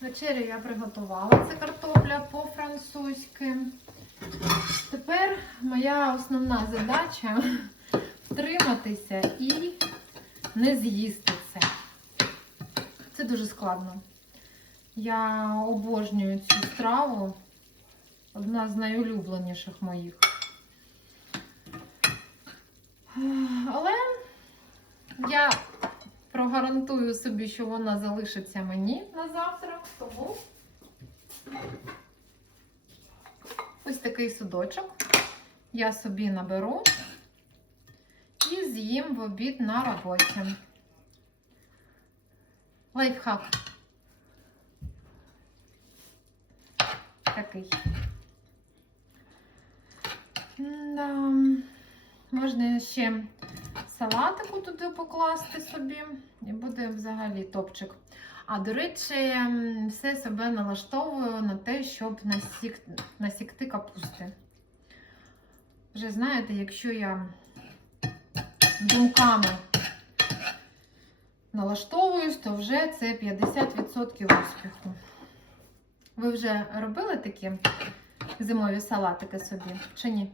Вечерю я приготувала. Це картопля по-французьки. Тепер моя основна задача втриматися і не з'їсти це. Це дуже складно. Я обожнюю цю страву. Одна з найулюбленіших моїх. Але я прогарантую собі, що вона залишиться мені на завтра, тому ось такий судочок я собі наберу і з'їм в обід на роботі. Лайфхак. Такий. Да. Можна ще салатику туди покласти собі, і буде взагалі топчик. А до речі, все себе налаштовую на те, щоб насік... насікти капусти. Вже знаєте, якщо я думками налаштовуюсь, то вже це 50% успіху. Ви вже робили такі зимові салатики собі чи ні?